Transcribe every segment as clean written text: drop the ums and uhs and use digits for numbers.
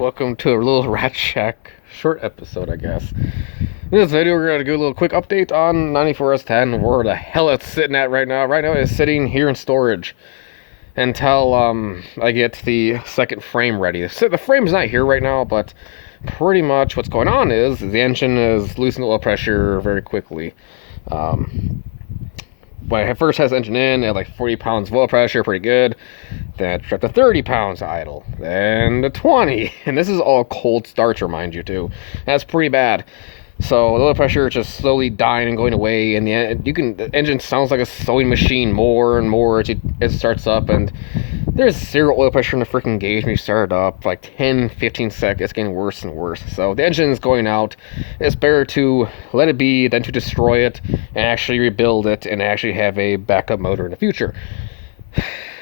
welcome to a little Rat Shack short episode, I guess. In this video, we're going to do a little quick update on 94 S10, where the hell it's sitting at right now. Right now, it's sitting here in storage until I get the second frame ready. So the frame's not here right now, but pretty much what's going on is the engine is losing oil pressure very quickly. When it first has engine in, it had like 40 pounds of oil pressure, pretty good. Then it dropped to 30 pounds idle, then to 20. And this is all cold starter, mind you, too. That's pretty bad. So the oil pressure is just slowly dying and going away. And the engine sounds like a sewing machine more and more as it starts up. And there's zero oil pressure in the freaking gauge when you start it up. Like 10, 15 seconds, it's getting worse and worse. So the engine is going out. It's better to let it be than to destroy it and actually rebuild it and actually have a backup motor in the future.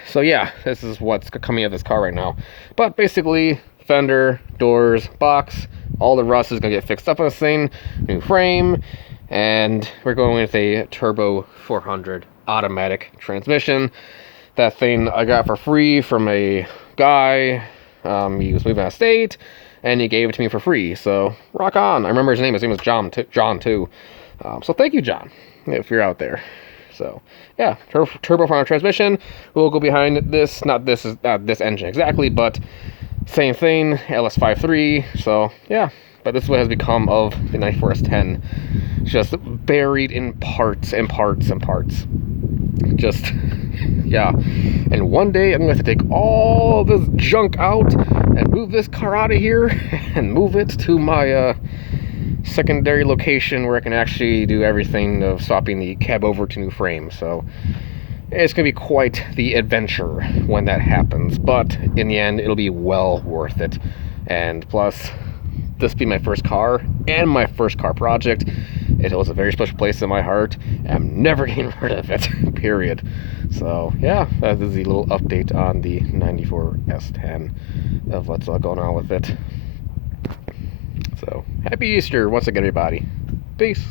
So yeah, this is what's coming out of this car right now. But basically, fender, doors, box, all the rust is going to get fixed up on this thing, new frame, and we're going with a turbo 400 automatic transmission. That thing I got for free from a guy. He was moving out of state, and he gave it to me for free. So rock on. I remember his name. His name was John too. So thank you, John, if you're out there. So yeah, turbo 400 transmission. We'll go behind this. Not this engine exactly, but same thing. LS53. So yeah, but this is what has become of the 94 S10. Just buried in parts and parts and parts. Just yeah. And one day I'm going to take all this junk out and move this car out of here and move it to my secondary location where I can actually do everything of swapping the cab over to new frame. So it's going to be quite the adventure when that happens, but in the end it'll be well worth it. And plus, this being my first car and my first car project, it holds a very special place in my heart. I'm never getting rid of it, period. So yeah, that is the little update on the 94 S10 of what's going on with it. So happy Easter once again, everybody. Peace.